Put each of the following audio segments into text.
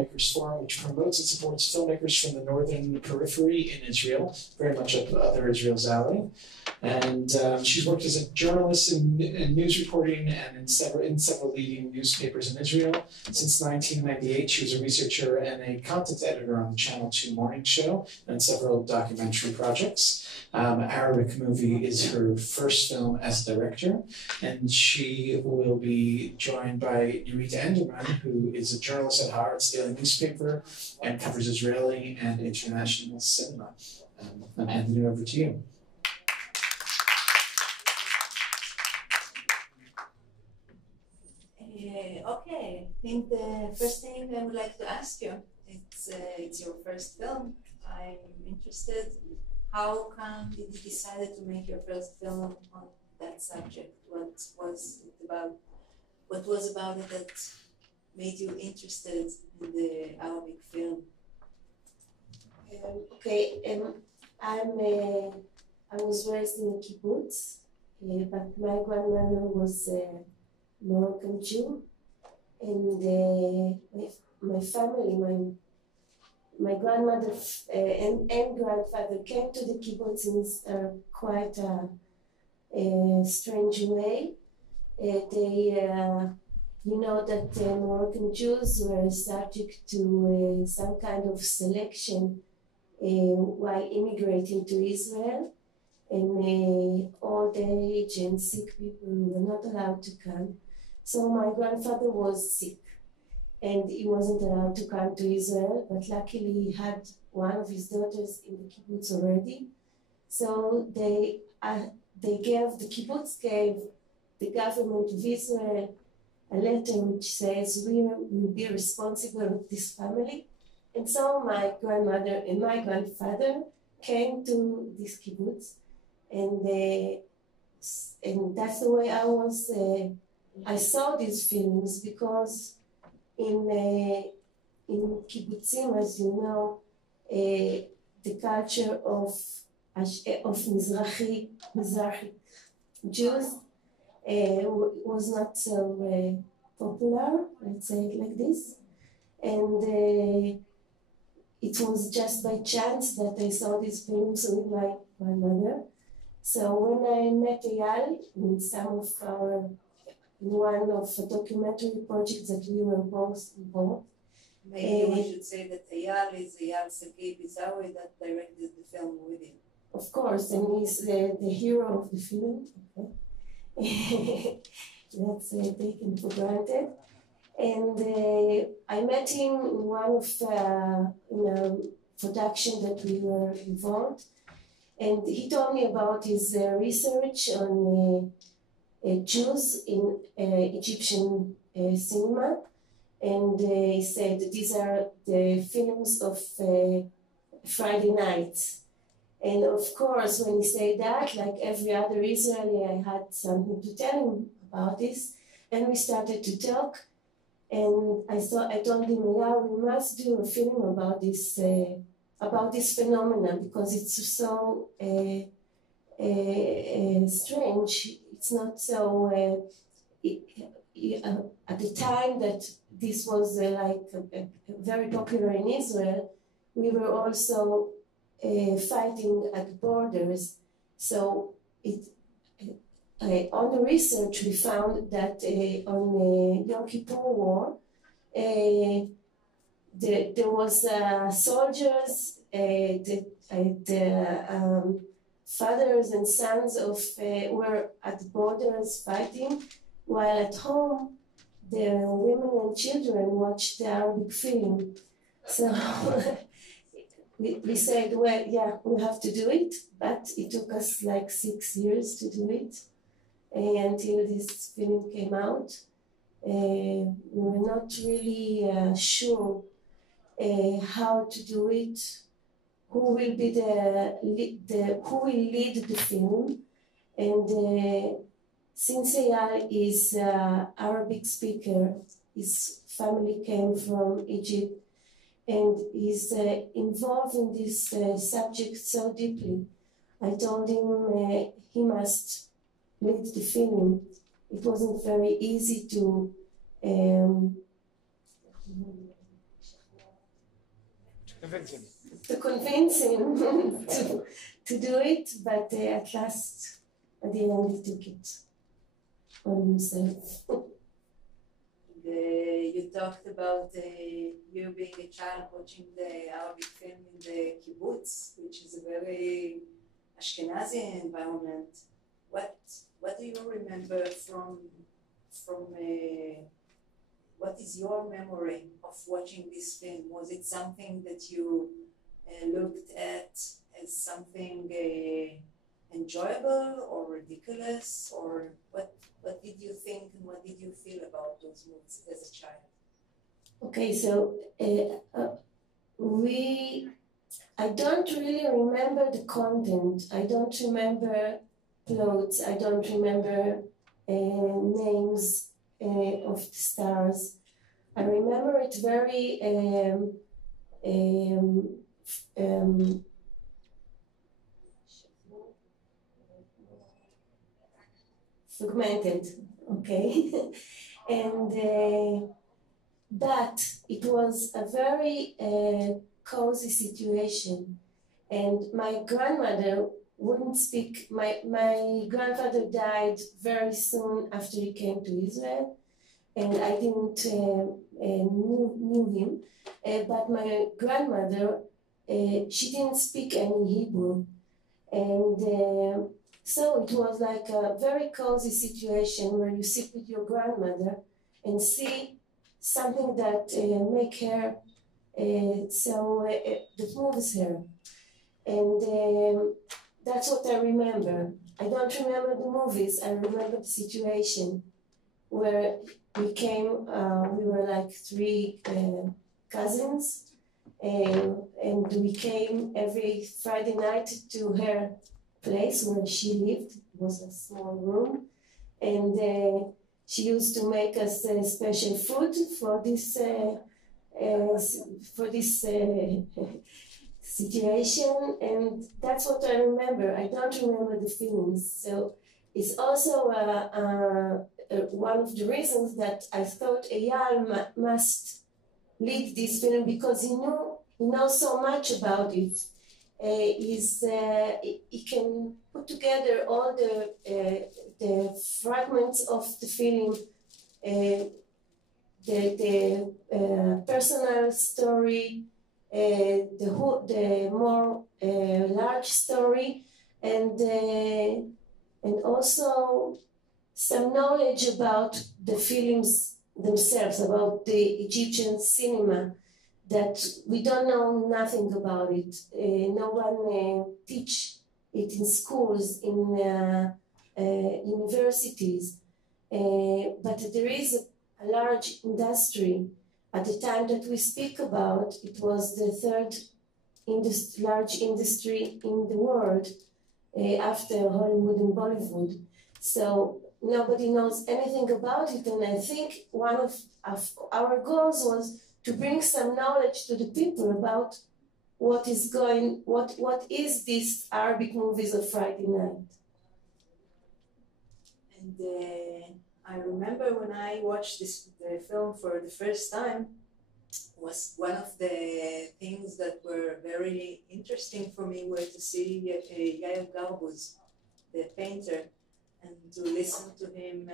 Filmmakers Forum, which promotes and supports filmmakers from the northern periphery in Israel, very much up Other Israel's alley. And she's worked as a journalist in news reporting and in several leading newspapers in Israel. Since 1998, she was a researcher and a content editor on the Channel 2 morning show and several documentary projects. Arabic Movie is her first film as director, and she will be joined by Nirit Anderman, who is a journalist at Haaretz daily newspaper and covers Israeli and international cinema. I'm handing it over to you. Okay, I think the first thing I would like to ask you, it's your first film. I'm interested, how come did you decide to make your first film on that subject? What was it about? What was about it that made you interested in the Arabic film? I was raised in a kibbutz, but my grandmother was Moroccan Jew, and my family, my grandmother and grandfather came to the kibbutz in quite a strange way. You know that Moroccan Jews were subject to some kind of selection while immigrating to Israel, and old age and sick people were not allowed to come. So my grandfather was sick, and he wasn't allowed to come to Israel, but luckily he had one of his daughters in the kibbutz already. So the kibbutz gave the government of Israel a letter which says we will be responsible for this family. And so my grandmother and my grandfather came to this kibbutz, and that's the way I saw these films, because in kibbutzim, as you know, the culture of Mizrahi Jews was not so popular, let's say it like this. And it was just by chance that I saw these films with my grandmother. So when I met Eyal in one of the documentary projects that we were both involved. Maybe we should say that Eyal is Eyal Bizawi that directed the film with him. Of course, and he's the hero of the film. Okay. That's taken for granted. And I met him in one of in a production that we were involved, and he told me about his research on Jews in Egyptian cinema, and he said these are the films of Friday nights. And of course, when he said that, like every other Israeli, I had something to tell him about this, and we started to talk. And I told him, yeah, we must do a film about this phenomenon, because it's so strange. It's not so. At the time that this was very popular in Israel, we were also fighting at the borders. So on the research, we found that on the Yom Kippur War, there was soldiers, the fathers and sons were at the borders fighting, while at home, the women and children watched the Arabic film. So we said, well, yeah, we have to do it, but it took us like 6 years to do it. Until this film came out. We were not really sure how to do it, who will be who will lead the film, and since Eyal is Arabic speaker, his family came from Egypt, and is involved in this subject so deeply. I told him he must lead the film. It wasn't very easy to to convince him to do it, but at last, at the end, he took it on himself. You talked about you being a child watching the Arabic film in the kibbutz, which is a very Ashkenazi environment. What do you remember from what is your memory of watching this film? Was it something that you looked at as something enjoyable or ridiculous, or what did you think and what did you feel about those movies as a child? Okay, so I don't really remember the content. I don't remember plots. I don't remember names of the stars. I remember it very fragmented, okay? And but it was a very cozy situation, and my grandmother wouldn't speak. My grandfather died very soon after he came to Israel, and I didn't knew him. But my grandmother, she didn't speak any Hebrew, and so it was like a very cozy situation where you sit with your grandmother and see something that make her that moves her, and that's what I remember. I don't remember the movies. I remember the situation where we came. We were like 3 cousins, and we came every Friday night to her place where she lived. It was a small room, and she used to make us special food for this situation, and that's what I remember. I don't remember the feelings. So it's also one of the reasons that I thought Eyal must lead this film, because he knows so much about it. He can put together all the fragments of the film, the personal story, the more large story, and also some knowledge about the films themselves, about the Egyptian cinema, that we don't know nothing about it. No one teach it in schools, in universities, but there is a large industry. At the time that we speak about, it was the 3rd large industry in the world, after Hollywood and Bollywood. So nobody knows anything about it, and I think one of our goals was to bring some knowledge to the people about what is this Arabic movies of Friday night. And I remember when I watched the film for the first time, was one of the things that were very interesting for me were to see Yair Garbuz, the painter, and to listen to him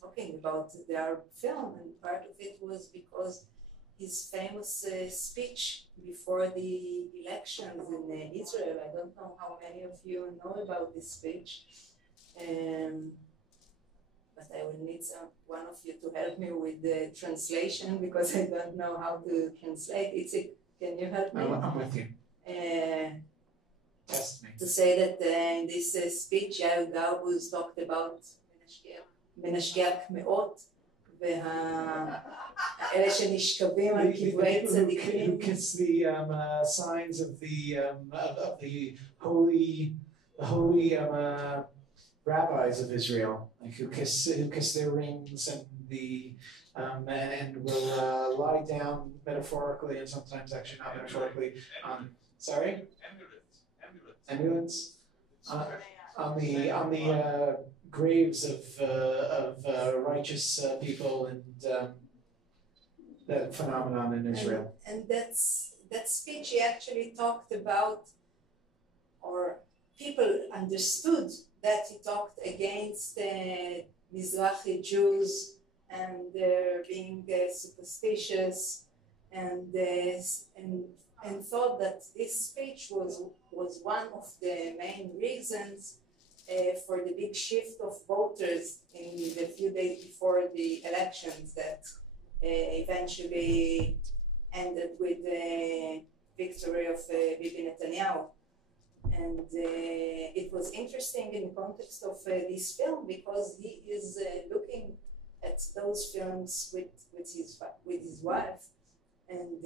talking about the Arab film. And part of it was because his famous speech before the elections in Israel. I don't know how many of you know about this speech. But I will need one of you to help me with the translation, because I don't know how to translate. Can you help me? I'm with you. Test me. To say that in this speech, Yair Garbuz talked about מנשגח מאות, והאלה שנשכבים על קברי צדיקים. Who kiss the signs of the holy rabbis of Israel, like who kiss their rings and will lie down metaphorically and sometimes actually not metaphorically on ambulance on the graves of righteous people, and that phenomenon in Israel. And that speech he actually talked about, or people understood that he talked against Mizrahi Jews and their being superstitious, and thought that this speech was one of the main reasons for the big shift of voters in the few days before the elections that eventually ended with the victory of Bibi Netanyahu. And it was interesting in the context of this film because he is looking at those films with his wife and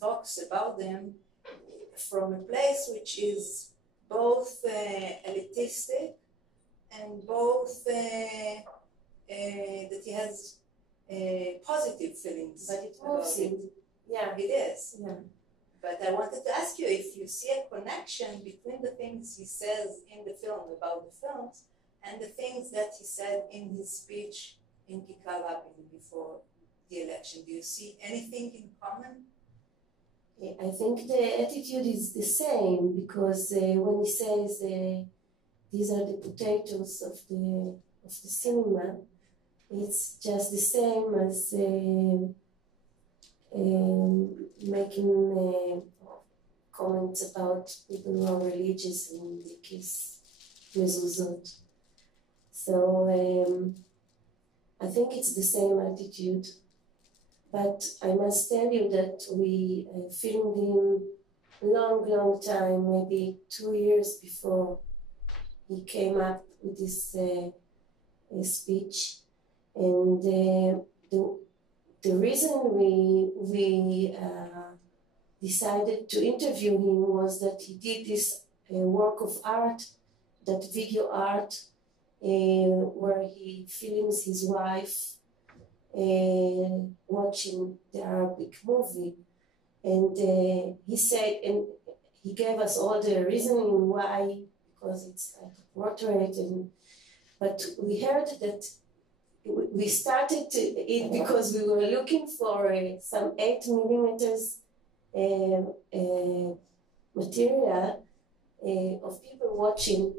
talks about them from a place which is both elitistic and both that he has positive feelings. But it moves him. Yeah. It is. Yeah. But I wanted to ask you if you see a connection between the things he says in the film about the films and the things that he said in his speech in Kikar Rabin before the election. Do you see anything in common? I think the attitude is the same because when he says these are the potatoes of the cinema, it's just the same as making comments about people who are religious and the kiss mezuzot. So I think it's the same attitude. But I must tell you that we filmed him long time, maybe 2 years before he came up with this speech. And the reason we decided to interview him was that he did this work of art, that video art, where he films his wife watching the Arabic movie. And he said, and he gave us all the reasoning why, because it's like a portrait. But we heard that we started it because we were looking for some 8 millimeters material of people watching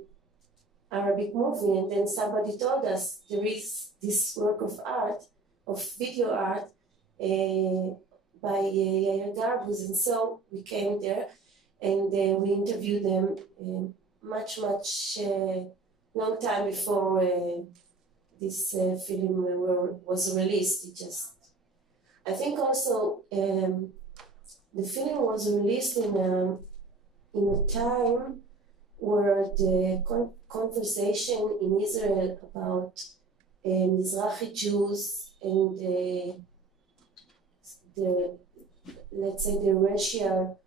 Arabic movie, and then somebody told us there is this work of art, of video art by Yair Garbuz, and so we came there and we interviewed them much long time before this film was released. I think also the film was released in a time where the conversation in Israel about Mizrahi Jews and the let's say the racial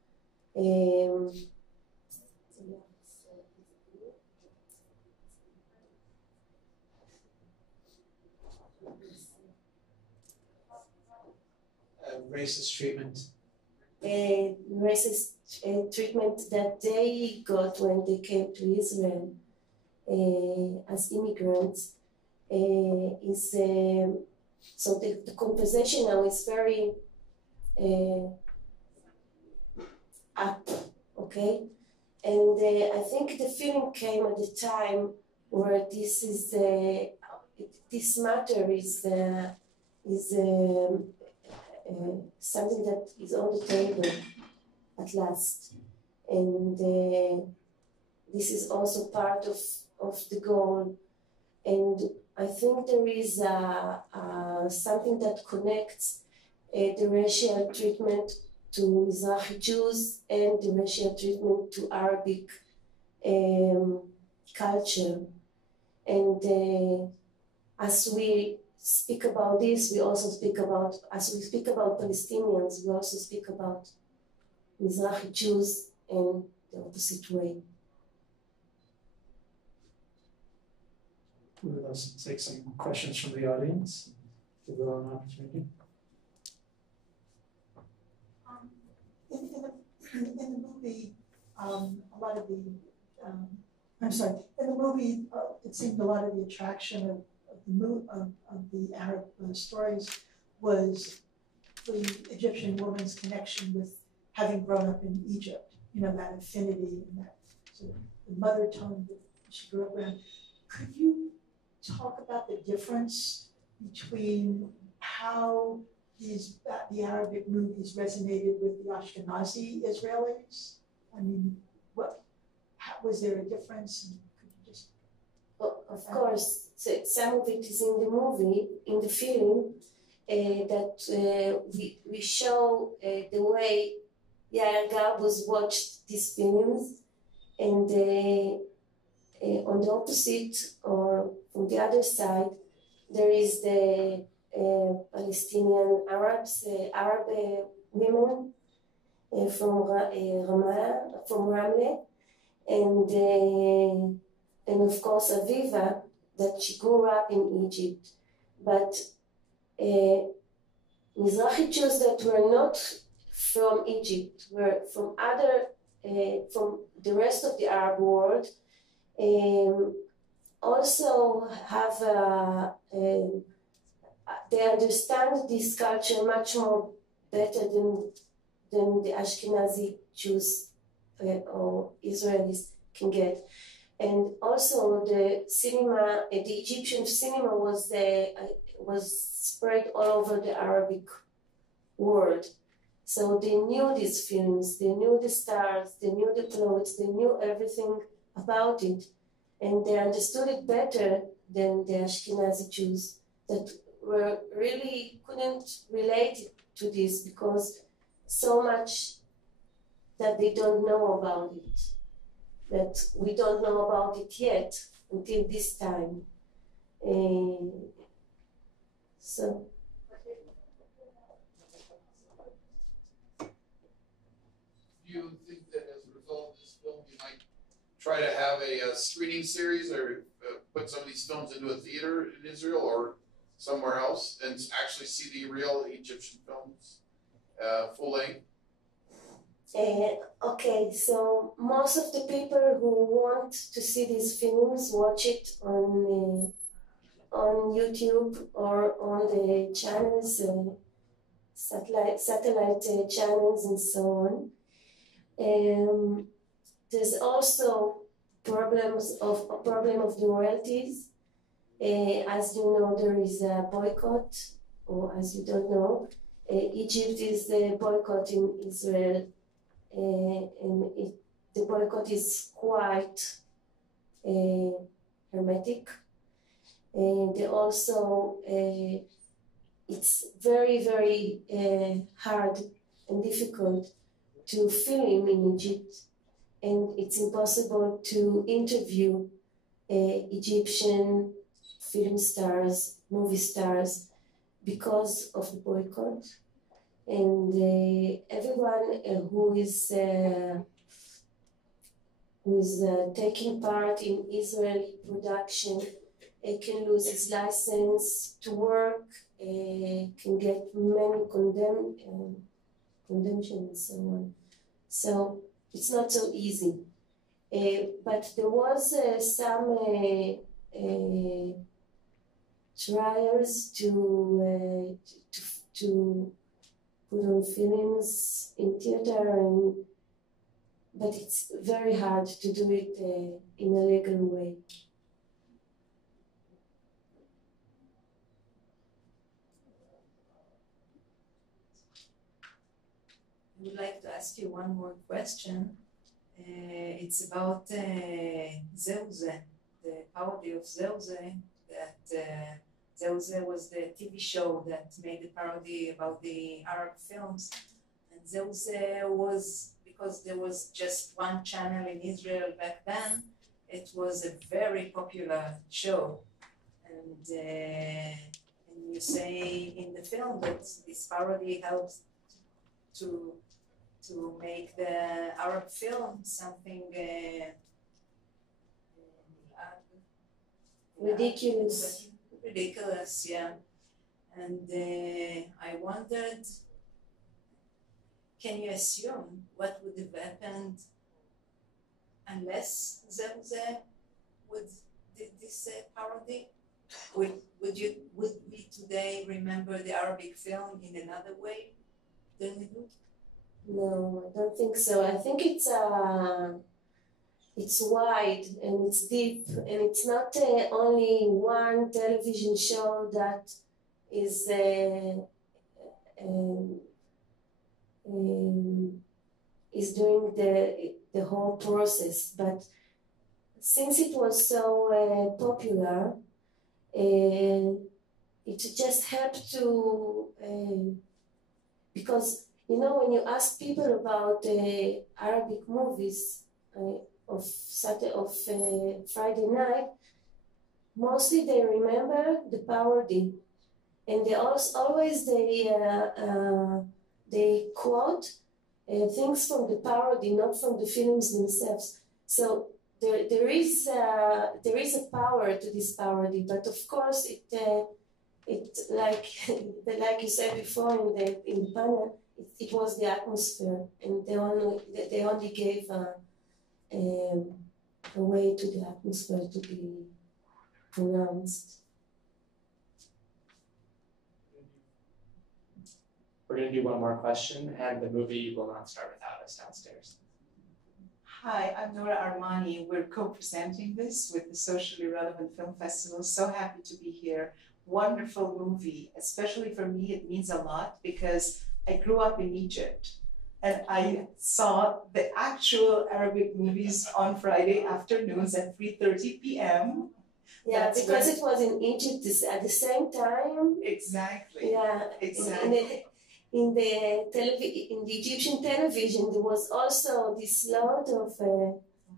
racist treatment. Racist treatment that they got when they came to Israel as immigrants is so the conversation now is very up, okay, and I think the film came at the time where this matter is something that is on the table at last, and this is also part of the goal. And I think there is something that connects the racial treatment to Mizrahi Jews and the racial treatment to Arabic culture. And as we speak about this, we also speak about, as we speak about Palestinians, we also speak about Mizrahi Jews in the opposite way. Let's take some questions from the audience. Give you an opportunity. In the movie, a lot of the, in the movie, it seemed a lot of the attraction of the Arab stories was the Egyptian woman's connection with having grown up in Egypt, you know, that affinity and that sort of the mother tongue that she grew up in. Could you talk about the difference between how the Arabic movies resonated with the Ashkenazi Israelis? I mean, was there a difference? And could you just... Of course, so some of it is in the movie, in the film, that we show the way Yair Garbus watched these films, and on the opposite, or from the other side, there is the Palestinian Arabs, Arab women from Ramallah, from Ramleh, and of course Aviva, that she grew up in Egypt. But Mizrahi Jews that were not from Egypt, were from from the rest of the Arab world, also have they understand this culture much more better than the Ashkenazi Jews or Israelis can get. And also the cinema, the Egyptian cinema was spread all over the Arabic world. So they knew these films, they knew the stars, they knew the plots, they knew everything about it. And they understood it better than the Ashkenazi Jews that were really couldn't relate to this because so much that they don't know about it, that we don't know about it yet until this time. So. Do you think that as a result of this film, you might try to have a screening series or put some of these films into a theater in Israel or somewhere else and actually see the real Egyptian films full length? Okay, so most of the people who want to see these films watch it on YouTube or on the channels, satellite channels and so on. There's also a problem of the royalties. As you know, there is a boycott, or as you don't know, Egypt is boycotting Israel, and the boycott is quite hermetic. And also, it's very, very hard and difficult to film in Egypt, and it's impossible to interview Egyptian film stars, movie stars, because of the boycott. And everyone who is taking part in Israeli production can lose his license to work, can get many condemnation and so on. So it's not so easy. But there was some trials to put on films in theater, but it's very hard to do it in a legal way. I would like to ask you one more question. It's about Zeuze, the parody of Zeuze, that Zeuze was the TV show that made the parody about the Arab films. And Zeuze was, because there was just one channel in Israel back then, it was a very popular show. And you say in the film that this parody helped to make the Arab film something ridiculous. Ridiculous, yeah. And I wondered, can you assume what would have happened unless Zeuze did this parody? Would we today remember the Arabic film in another way? Telugu? No, I don't think so. I think it's wide and it's deep, and it's not only one television show that is doing the whole process. But since it was so popular, it just helped to because when you ask people about Arabic movies of Friday night, mostly they remember the parody, and they always they quote things from the parody, not from the films themselves. So there is a power to this parody, but of course it like you said before in the panel, it was the atmosphere, and they only gave a way to the atmosphere to be pronounced. We're going to do one more question, and the movie will not start without us downstairs. Hi, I'm Nora Armani. We're co-presenting this with the Socially Relevant Film Festival. So happy to be here. Wonderful movie. Especially for me, it means a lot because I grew up in Egypt and I saw the actual Arabic movies on Friday afternoons at 3:30 p.m. Yeah, because it was in Egypt at the same time. Exactly. Yeah, exactly. In the Egyptian television, there was also this lot of.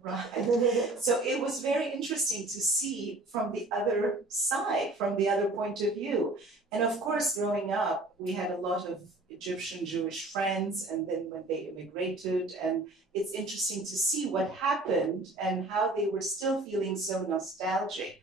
Right. So it was very interesting to see from the other side, from the other point of view. And of course, growing up, we had a lot of Egyptian Jewish friends, and then when they immigrated, and it's interesting to see what happened and how they were still feeling so nostalgic.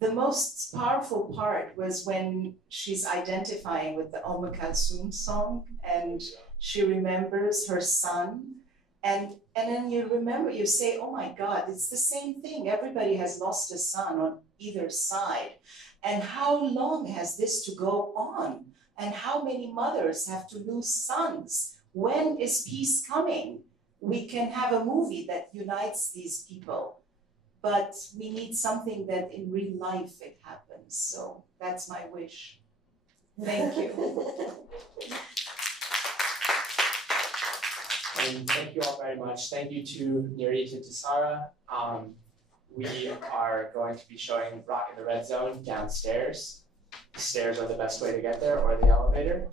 The most powerful part was when she's identifying with the Kalsoum song, and she remembers her son. And then you remember, you say, oh my God, it's the same thing. Everybody has lost a son on either side. And how long has this to go on? And how many mothers have to lose sons? When is peace coming? We can have a movie that unites these people, but we need something that in real life it happens. So that's my wish. Thank you. And thank you all very much. Thank you to Nirit and to Sara. We are going to be showing Rock in the Red Zone downstairs. The stairs are the best way to get there, or the elevator.